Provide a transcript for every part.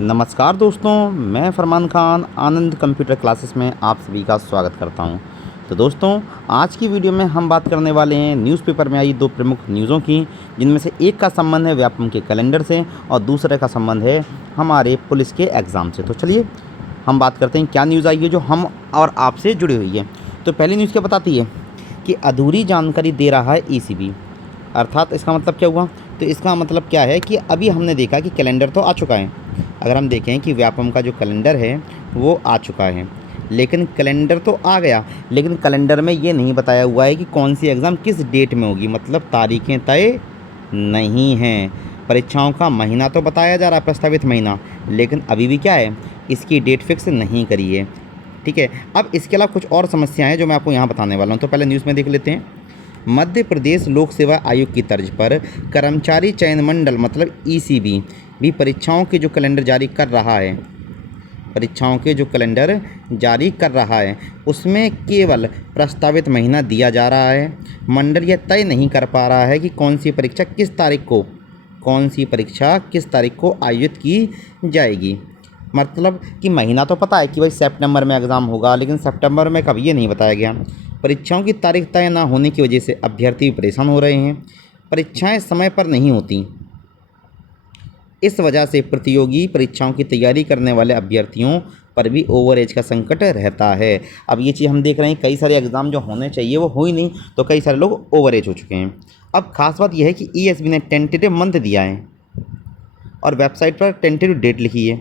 नमस्कार दोस्तों, मैं फरमान खान आनंद कंप्यूटर क्लासेस में आप सभी का स्वागत करता हूं। तो दोस्तों, आज की वीडियो में हम बात करने वाले हैं न्यूज़पेपर में आई दो प्रमुख न्यूज़ों की, जिनमें से एक का संबंध है व्यापम के कैलेंडर से और दूसरे का संबंध है हमारे पुलिस के एग्ज़ाम से। तो चलिए हम बात करते हैं क्या न्यूज़ आई है जो हम और आपसे जुड़ी हुई है। तो पहली न्यूज़ क्या बताती है कि अधूरी जानकारी दे रहा है ईसीबी। अर्थात इसका मतलब क्या हुआ? तो इसका मतलब क्या है कि अभी हमने देखा कि कैलेंडर तो आ चुका है। अगर हम देखें कि व्यापम का जो कैलेंडर है वो आ चुका है, लेकिन कैलेंडर तो आ गया, लेकिन कैलेंडर में ये नहीं बताया हुआ है कि कौन सी एग्ज़ाम किस डेट में होगी, मतलब तारीखें तय नहीं हैं। परीक्षाओं का महीना तो बताया जा रहा है, प्रस्तावित महीना, लेकिन अभी भी क्या है, इसकी डेट फिक्स नहीं करी है। ठीक है, अब इसके अलावा कुछ और समस्याएं हैं जो मैं आपको यहाँ बताने वाला हूँ। तो पहले न्यूज़ में देख लेते हैं। मध्य प्रदेश लोक सेवा आयोग की तर्ज पर कर्मचारी चयन मंडल मतलब ईसीबी भी परीक्षाओं के जो कैलेंडर जारी कर रहा है, उसमें केवल प्रस्तावित महीना दिया जा रहा है। मंडल यह तय नहीं कर पा रहा है कि कौन सी परीक्षा किस तारीख को आयोजित की जाएगी। मतलब कि महीना तो पता है कि भाई सितंबर में एग्ज़ाम होगा, लेकिन सितंबर में कब ये नहीं बताया गया। परीक्षाओं की तारीख तय न होने की वजह से अभ्यर्थी परेशान हो रहे हैं। परीक्षाएं समय पर नहीं होती, इस वजह से प्रतियोगी परीक्षाओं की तैयारी करने वाले अभ्यर्थियों पर भी ओवर एज का संकट रहता है। अब ये चीज़ हम देख रहे हैं, कई सारे एग्ज़ाम जो होने चाहिए वो हो ही नहीं, तो कई सारे लोग ओवर एज हो चुके हैं। अब खास बात यह है कि ईएसबी ने टेंटेटिव मंथ दिया है और वेबसाइट पर टेंटेटिव डेट लिखी है।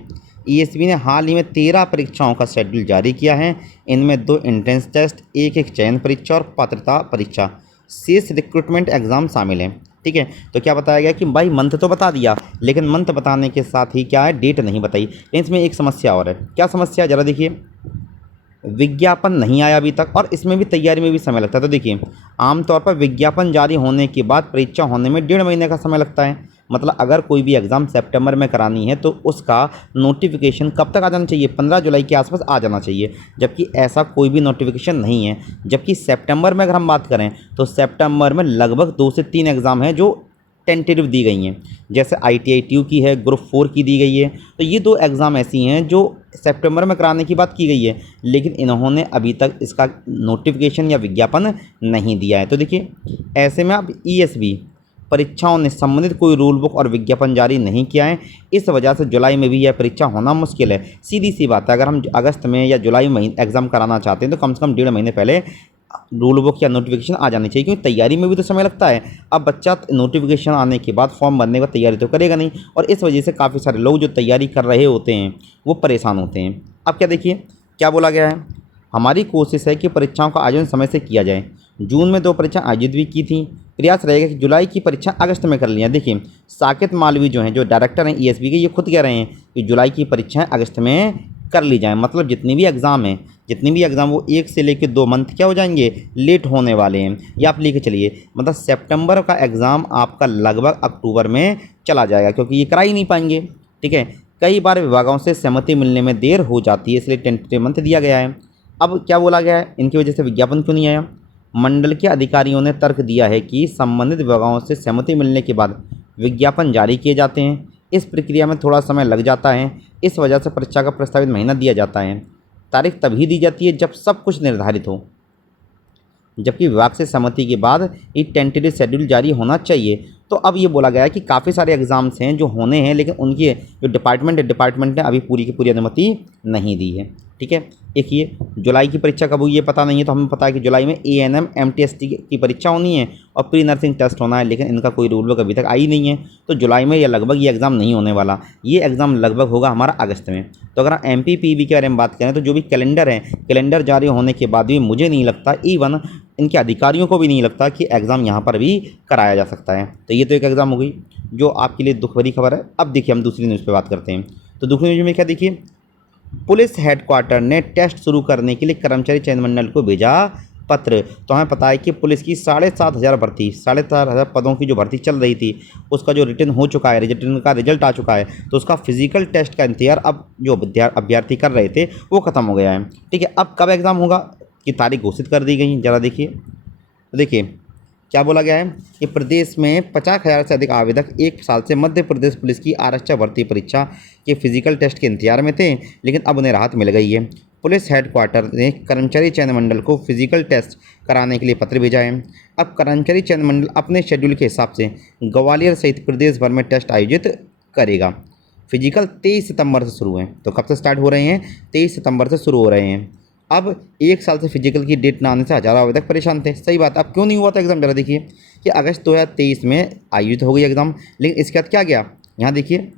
ईएसबी ने हाल ही में 13 परीक्षाओं का शेड्यूल जारी किया है। इनमें 2 एंट्रेंस टेस्ट, एक चयन परीक्षा और पात्रता परीक्षा, शेष रिक्रूटमेंट एग्ज़ाम शामिल हैं। ठीक है, तो क्या बताया गया कि भाई मंथ तो बता दिया, लेकिन मंथ बताने के साथ ही क्या है, डेट नहीं बताई। इसमें एक समस्या और है। क्या समस्या है ज़रा देखिए। विज्ञापन नहीं आया अभी तक और इसमें भी तैयारी में भी समय लगता है। तो देखिए, आमतौर पर विज्ञापन जारी होने के बाद परीक्षा होने में 1.5 महीने का समय लगता है। मतलब अगर कोई भी एग्ज़ाम सितंबर में करानी है तो उसका नोटिफिकेशन कब तक आ जाना चाहिए? 15 जुलाई के आसपास आ जाना चाहिए, जबकि ऐसा कोई भी नोटिफिकेशन नहीं है। जबकि सितंबर में अगर हम बात करें तो सितंबर में लगभग 2 से 3 एग्ज़ाम हैं जो टेंटेटिव दी गई हैं, जैसे ITI ट्यू की है, ग्रुप 4 की दी गई है। तो ये 2 एग्ज़ाम ऐसी हैं जो सितंबर में कराने की बात की गई है, लेकिन इन्होंने अभी तक इसका नोटिफिकेशन या विज्ञापन नहीं दिया है। तो देखिए, ऐसे में अब ईएसबी परीक्षाओं ने संबंधित कोई रूल बुक और विज्ञापन जारी नहीं किया है। इस वजह से जुलाई में भी यह परीक्षा होना मुश्किल है। सीधी सी बात है, अगर हम अगस्त में या जुलाई में एग्ज़ाम कराना चाहते हैं तो कम से कम 1.5 महीने पहले रूल बुक या नोटिफिकेशन आ जानी चाहिए, क्योंकि तैयारी में भी तो समय लगता है। अब बच्चा नोटिफिकेशन आने के बाद फॉर्म भरने के बाद तैयारी तो करेगा नहीं, और इस वजह से काफ़ी सारे लोग जो तैयारी कर रहे होते हैं वो परेशान होते हैं। अब क्या देखिए क्या बोला गया है, हमारी कोशिश है कि परीक्षाओं का आयोजन समय से किया जाए। जून में 2 परीक्षा आयोजित भी की थी। प्रयास रहेगा कि जुलाई की परीक्षा अगस्त में कर लिया। देखिए, साकेत मालवी जो हैं, जो डायरेक्टर हैं ईएसबी के, ये खुद कह रहे हैं कि जुलाई की परीक्षाएं अगस्त में कर ली जाएं। मतलब जितनी भी एग्ज़ाम वो 1 से लेकर 2 मंथ क्या हो जाएंगे, लेट होने वाले हैं। या आप लेके चलिए, मतलब सितंबर का एग्ज़ाम आपका लगभग अक्टूबर में चला जाएगा, क्योंकि ये करा ही नहीं पाएंगे। ठीक है, कई बार विभागों से सहमति मिलने में देर हो जाती है, इसलिए टेंटेटिव मंथ दिया गया है। अब क्या बोला गया है, इनकी वजह से विज्ञापन क्यों नहीं आया? मंडल के अधिकारियों ने तर्क दिया है कि संबंधित विभागों से सहमति मिलने के बाद विज्ञापन जारी किए जाते हैं। इस प्रक्रिया में थोड़ा समय लग जाता है, इस वजह से परीक्षा का प्रस्तावित महीना दिया जाता है। तारीख तभी दी जाती है जब सब कुछ निर्धारित हो, जबकि विभाग से सहमति के बाद ये टेंटेटिव शेड्यूल जारी होना चाहिए। तो अब ये बोला गया है कि काफ़ी सारे एग्ज़ाम्स हैं जो होने हैं, लेकिन उनकी जो डिपार्टमेंट ने अभी पूरी की पूरी अनुमति नहीं दी है। ठीक है, एक ये जुलाई की परीक्षा कब हुई ये पता नहीं है, तो हमें पता है कि जुलाई में ANM MTST की परीक्षा होनी है और प्री नर्सिंग टेस्ट होना है, लेकिन इनका कोई रूल बुक अभी तक आई नहीं है। तो जुलाई में या लगभग ये एग्ज़ाम नहीं होने वाला, ये एग्ज़ाम लगभग होगा हमारा अगस्त में। तो अगर MPPB के बारे में बात करें तो जो भी कैलेंडर जारी होने के बाद भी मुझे नहीं लगता, इवन इनके अधिकारियों को भी नहीं लगता कि एग्ज़ाम यहाँ पर भी कराया जा सकता है। तो ये तो एक एग्ज़ाम हो गई जो आपके लिए दुख भरी खबर है। अब देखिए हम दूसरी न्यूज़ पे बात करते हैं। तो दूसरी न्यूज़ में क्या देखिए, पुलिस हेडक्वार्टर ने टेस्ट शुरू करने के लिए कर्मचारी चयन मंडल को भेजा पत्र। तो हमें पता है कि पुलिस की 7,500 पदों की जो भर्ती चल रही थी उसका जो रिटर्न हो चुका है, रिटर्न का रिजल्ट आ चुका है, तो उसका फिजिकल टेस्ट का इंतजार अब जो अभ्यर्थी कर रहे थे वो ख़त्म हो गया है। ठीक है, अब कब एग्ज़ाम होगा की तारीख घोषित कर दी गई। ज़रा देखिए, क्या बोला गया है कि प्रदेश में 50,000 से अधिक आवेदक एक साल से मध्य प्रदेश पुलिस की आरक्षक भर्ती परीक्षा के फिजिकल टेस्ट के इंतजार में थे, लेकिन अब उन्हें राहत मिल गई है। पुलिस हेडक्वार्टर ने कर्मचारी चयन मंडल को फिजिकल टेस्ट कराने के लिए पत्र भेजा है। अब कर्मचारी चयन मंडल अपने शेड्यूल के हिसाब से ग्वालियर सहित प्रदेश भर में टेस्ट आयोजित करेगा। फिजिकल 23 सितंबर से शुरू हैं, तो कब से स्टार्ट हो रहे हैं? 23 सितंबर से शुरू हो रहे हैं। अब एक साल से फिजिकल की डेट ना आने से हज़ारों आवेदक परेशान थे। सही बात। अब क्यों नहीं हुआ था एग्ज़ाम? ज़रा देखिए कि अगस्त 2023 में आयोजित हो गई एग्ज़ाम, लेकिन इसके बाद क्या गया, यहाँ देखिए,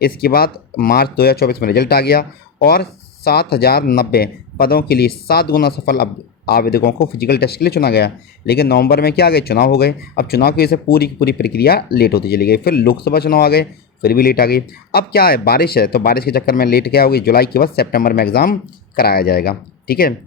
इसके बाद मार्च 2024 में रिजल्ट आ गया और 7,090 पदों के लिए 7 गुना सफल आवेदकों को फिजिकल टेस्ट के लिए चुना गया। लेकिन नवंबर में क्या आ गए? चुनाव हो गए। अब चुनाव की वजह से पूरी की पूरी प्रक्रिया लेट होती चली गई। फिर लोकसभा चुनाव आ गए, फिर भी लेट आ गई। अब क्या है? बारिश है, तो बारिश के चक्कर में लेट क्या होगी? जुलाई के बाद सितंबर में एग्ज़ाम कराया जाएगा। ठीक है,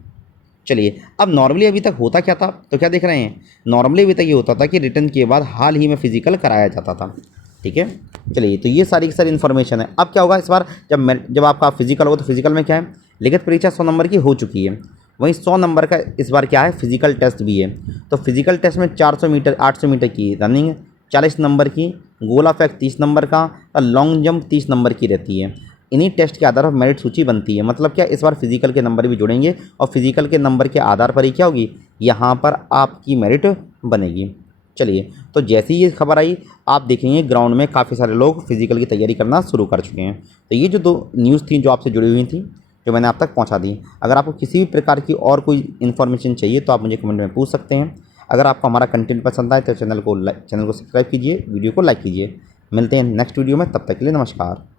चलिए। अब नॉर्मली अभी तक होता क्या था, तो क्या देख रहे हैं? नॉर्मली अभी तक ये होता था कि रिटर्न के बाद हाल ही में फिजिकल कराया जाता था। ठीक है, चलिए। तो ये सारी की सारी इन्फॉर्मेशन है। अब क्या होगा इस बार? जब आपका फिजिकल हो, तो फिजिकल में क्या है? लिखित परीक्षा 100 नंबर की हो चुकी है, वहीं 100 नंबर का इस बार क्या है? फिजिकल टेस्ट भी है। तो फिजिकल टेस्ट में 400 मीटर, 800 मीटर की रनिंग, 40 नंबर की, गोला फेंक 30 नंबर का और लॉन्ग जंप 30 नंबर की रहती है। इन्हीं टेस्ट के आधार पर मेरिट सूची बनती है। मतलब क्या, इस बार फिजिकल के नंबर भी जुड़ेंगे और फिजिकल के नंबर के आधार पर ही क्या होगी? यहाँ पर आपकी मेरिट बनेगी। चलिए, तो जैसे ही ये खबर आई, आप देखेंगे ग्राउंड में काफ़ी सारे लोग फिजिकल की तैयारी करना शुरू कर चुके हैं। तो ये जो 2 न्यूज़ थी जो आपसे जुड़ी हुई थी, जो मैंने आप तक पहुंचा दी। अगर आपको किसी भी प्रकार की और कोई इन्फॉर्मेशन चाहिए तो आप मुझे कमेंट में पूछ सकते हैं। अगर आपको हमारा कंटेंट पसंद आए तो चैनल को सब्सक्राइब कीजिए, वीडियो को लाइक कीजिए। मिलते हैं नेक्स्ट वीडियो में, तब तक के लिए नमस्कार।